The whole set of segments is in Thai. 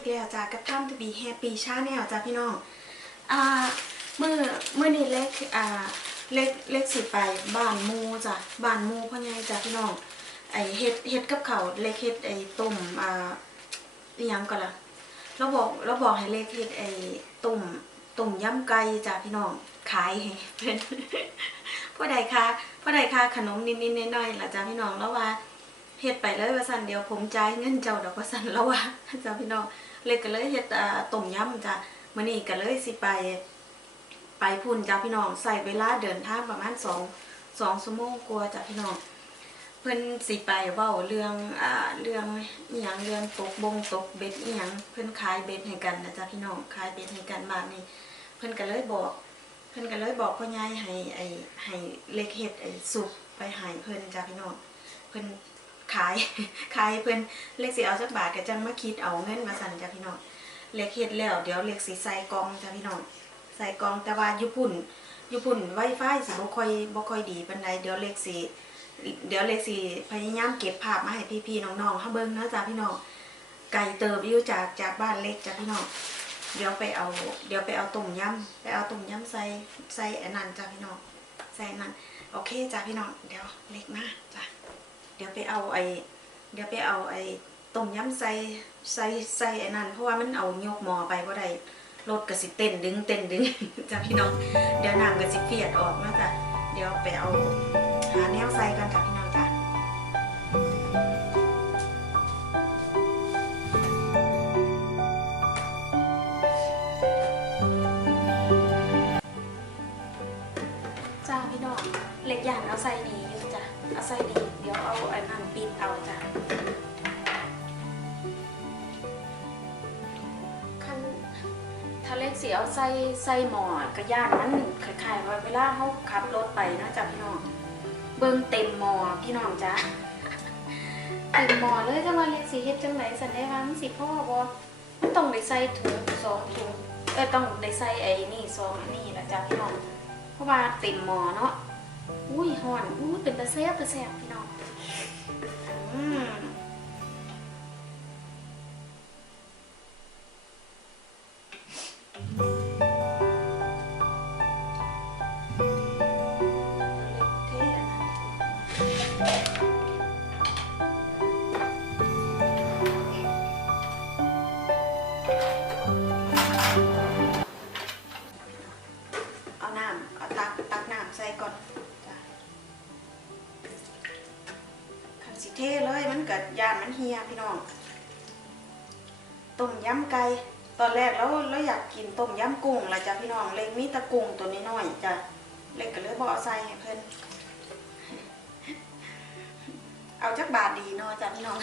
อีกแล้วจ้ากับท่ามทบีแฮปปี้ชาแนลจ้าพี่น้องอ่าเมื่อเมื่อนี้เล็กอ่าเล็กเล็กสิไปบ้านมูจ้ะบ้านมูพ่อใหญ่จ้าพี่น้องไอเฮ็ดเฮ็ดกับเขาเล็กเฮ็ดไอต้มอ่าอีหยังก่อนล่ะเราบอกเราบอกให้เล็กเฮ็ดไอต้มต้มยำไก่จ้าพี่น้องขายให้เพิ่นพ่อใดคะพ่อใดคะขนมนิดๆหน้อยๆล่ะจ้าพี่น้องแล้วว่าเฮ็ดไปเลยว่าสั่นเดียวผมจ่ายเงินเจ้าดอกว่าสั่นแล้วว่าจ้าพี่น้อง เลยก็เลยเฮ็ดอ่าต้มยำจ้ะมื้อนี้ก็เลยสิไป ไปพุ่นจ้าพี่น้องใส่เวลาเดินทางประมาณ2 2ชั่วโมงกว่าจ้าพี่น้องเพิ่นสิไปเว้าเรื่องอ่าเรื่องอีหยังเรื่องตกบงตกเบ็ดอีหยังเพิ่นขายเบ็ดให้กันนะจ้าพี่น้องขายเบ็ดให้กันบ้านนี้ เพิ่นก็เลยบอก เพิ่นก็เลยบอกพ่อใหญ่ให้ไอ้ให้เล็กเฮ็ดไอ้สุกไปให้เพิ่นจ้าพี่น้องเพิ่น ขายขายเพิ่นเล็กสิเอาสักบาทก็จังมาคิดเอาเงินมาสั่นจ้ะพี่น้องเล็กเฮ็ดแล้วเดี๋ยวเล็กสิใส่กองจ้ะพี่น้องใส่กองแต่ว่าอยู่พุ่นอยู่พุ่นไวไฟสิบ่ค่อยบ่ค่อยดีปานใดเดี๋ยวเล็กสิเดี๋ยวเล็กสิพยายามเก็บภาพมาให้พี่ๆน้องๆเฮาเบิ่งเนาะจ้ะพี่น้องไก่เติบอยู่จากจากบ้านเล็กจ้ะพี่น้องเดี๋ยวไปเอา เดี๋ยวไปเอาต้มยำไปเอาต้มยำใส่ใส่อันนั้นจ้ะพี่น้องใส่นั้นโอเคจ้ะพี่น้องเดี๋ยวเล็กมาจ้ะ ดี๋ยวไปเอาไอ้เดี๋ยวไปเอาไอ้ต้มยำใส่ใส่ใส่ไอ้นั่นเพราะว่ามันเอายกหมอไปก็ได้รถกระสิเต้นดึงเต้นดึงจ้าพี่น้อง เดี๋ยวน้ำกระสิเฟียดออกนะจ๊ะเดี๋ยวไปเอาหาแนวใส่กันจ้ะพี่น้อง เอาใส่ดีเดี๋ยวเอาไอ้นั่นปิดเอาจ้ะคันถ้าเล็กสิเอาใส่ใส่หมอกระย่านมันคล้ายๆว่าเวลาเขาขับรถไปนะจ๊ะพี่น้อง เบิ่งเต็มหมอพี่น้องจ้ะเต็มหมอเลยจังว่าเล็กสิเฮ็ดจังไดสันได้ว่ามันสิพ่อบ่มันต้องได้ใส่ถุงสองถุงเอ้ยต้องได้ใส่ไอ้นี่สองอันนี้ละจ้ะพี่น้อง เพราะว่าเต็มหมอเนาะ อุ้ยหอนอุ้ยเป็นตะแซ่บตะแซ่บพี่น้องอืม เลยมันเกิดยานมันเฮียพี่น้องต้มยำไก่ตอนแรกแล้วเราอยากกินต้มยำกุ้งละจ้ะพี่น้องเล็กมีตะกุ้งตัวน้อยๆจ้ะเล็กก็เลยบอกเอใส่ให้เพิ่นเอาจักบาทดีเนาะจ้ะพี่น้อง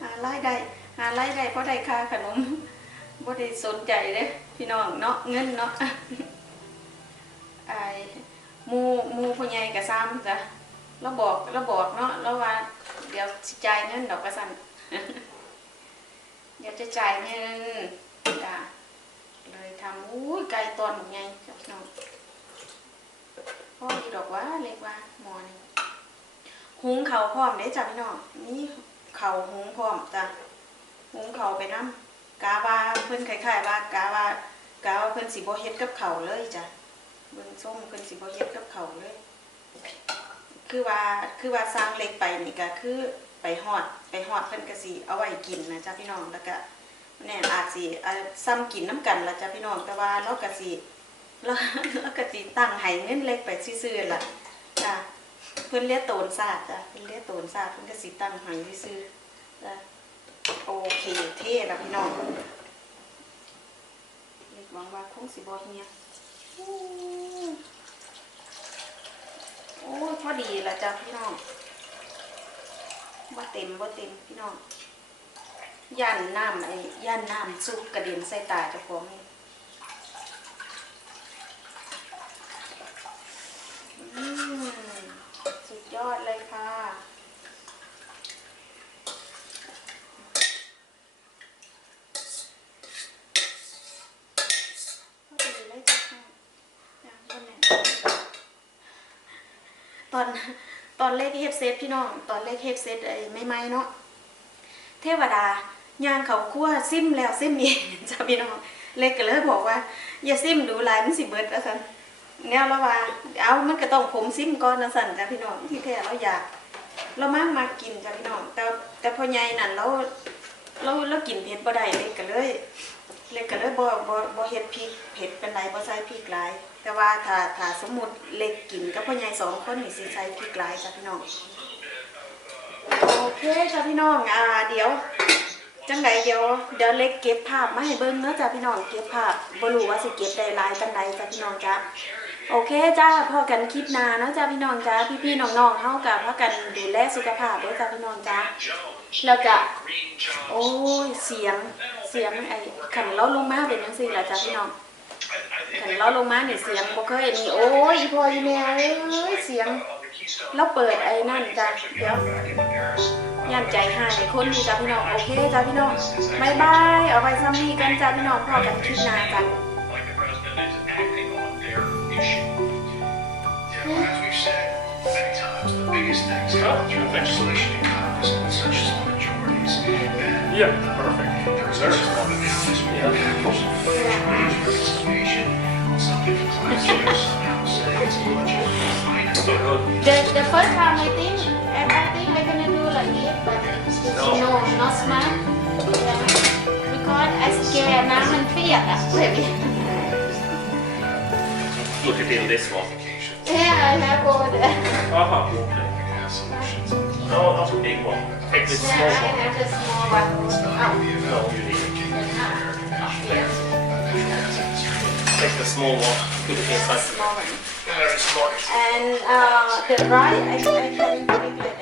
หาไล่ได้หาไล่ได้เพราะได้ค่าขนมบ่ได้สนใจเด้พี่น้องเนาะเงินเนาะไอ้มูมูพ่อใหญ่ก็ซ้ำจ้ะ เราบอกเราบอกเนาะเราว่า เดี๋ยวจ่ายเงินดอกกระสันเดี๋ยวจะจ่ายเงินจ้ะเลยทำอุ้ยไก่ตอนหมดไงจ้ะพี่น้องพ่อดีดอกว่าเล็กว่าหมอนี่หุงเขาพร้อมเด้จ้ะพี่น้องนี่เขาหุงพร้อมจ้ะหุงเขาไปน้ำกาว่าเพิ่นคล้ายๆว่ากาว่ากาว่าเพิ่นสิบ่เฮ็ดกับเขาเลยจ้ะเบิ่งส้มเพิ่นสิบ่เฮ็ดกับเขาเลย คือว่าคือว่าสร้างเล็กไปนี่ก็คือไปฮอดไปฮอดเพิ่นก็สิเอาไว้กินนะจ้ะพี่น้องแล้วก็แน่อาจสิเอาซ้ำกินน้ำกันละจ้ะพี่น้องแต่ว่าเราก็สิเราเราก็สิตั้งให้เงินเล็กไปซื่อๆล่ะจ้ะเพิ่นเรียโตนศาสตร์จ้ะเพิ่นเรียโตนศาสตร์เพิ่นก็สิตั้งให้ซื่อๆจ้ะโอเคเท่ล้วพี่น้องเล็กหวังว่าคงสิบ่เฮีย โอ้ยพอดีละจ้ะพี่น้องว่าเต็มว่าเต็มพี่น้องย่านน้ำไอ้ย่านน้ำซุปกระเด็นใส่ตาเจ้าของนี่อืมสุดยอดเลยค่ะพอดีเลยจ้ะค่ะอย่างบนเนี่ย ตอนตอนเลขเฮฟเซตพี่น้องตอนเลขเฮฟเซตไอ้ไม่ไม่เนาะเทวดาย่างเขาคั่วซิมแล้วซิมอีกจ้าพี่น้องเล็กก็เลยบอกว่า อย่าซิมดูลายมันสิเบิดแล้วสันแนวล้วว่าเอามันก็ต้องผมซิมก่อนนะสันจ้าพี่น้องที่แท้เราอยาก เรามากมากินจ้าพี่น้องแต่แต่พอใหญ่นั่นเราเราเรากินเผ็ดบ่ได้เล็กก็เลย เล็กก็เลยบ่บ่บ่เฮ็ดพริกเผ็ดเป็นไรบ่ใส่พริกหลาย แต่ว่าถ้าถ้าสมมุติเล็กกินกับพ่อใหญ่สองคนนี่สิใส่พริกหลายจ้าพี่น้องโอเคจ้าพี่น้องอ่าเดี๋ยวจังไดเดี๋ยวเดี๋ยวเล็กเก็บภาพมาให้เบิ่งเนาะจ้าพี่น้องเก็บภาพบ่รู้ว่าสิเก็บได้หลายจังใดจ้าพี่น้องจ้าโอเคจ้าพอกันคลิปหน้าเนาะจ้าพี่น้องจ้าพี่ๆน้องๆเฮากับพากันดูแลสุขภาพด้อจ้าพี่น้องจ้า แล้วก็โอ้ยเสียงเสียงไอ้ขันเราลงมาเป็นจังซี่ล่ะจ้าพี่น้องขันเราลงมาเนี่ยเสียงบ่เคยนี่โอ้ยพ่ออีแม่เอ้ยเสียงเราเปิดไอ้นั่นจ้ะเดี๋ยวย่านใจหายคนดีจ้ะพี่น้องโอเคจ้ะพี่น้องบายบายเอาไปซ้ำนี่กันจ้ะพี่น้องพอกันคลิปหน้าจ้ะ like the president is acting on their issue. Yeah, well, as we've said many times, the biggest things come through legislation such majorities. Yeah, perfect. There's a lot of. The, the first time I think, and I think we're gonna do like this, but it's no, not smart. Yeah. Because I scared now and fear that baby. Look it in this one. Yeah, I have all the. Uh-huh. Okay. Have solutions. No, not a big one. Take this small one. have the small one No, you need it. Take the small one. Put it inside. small one Very smart. and uh, the right I, I can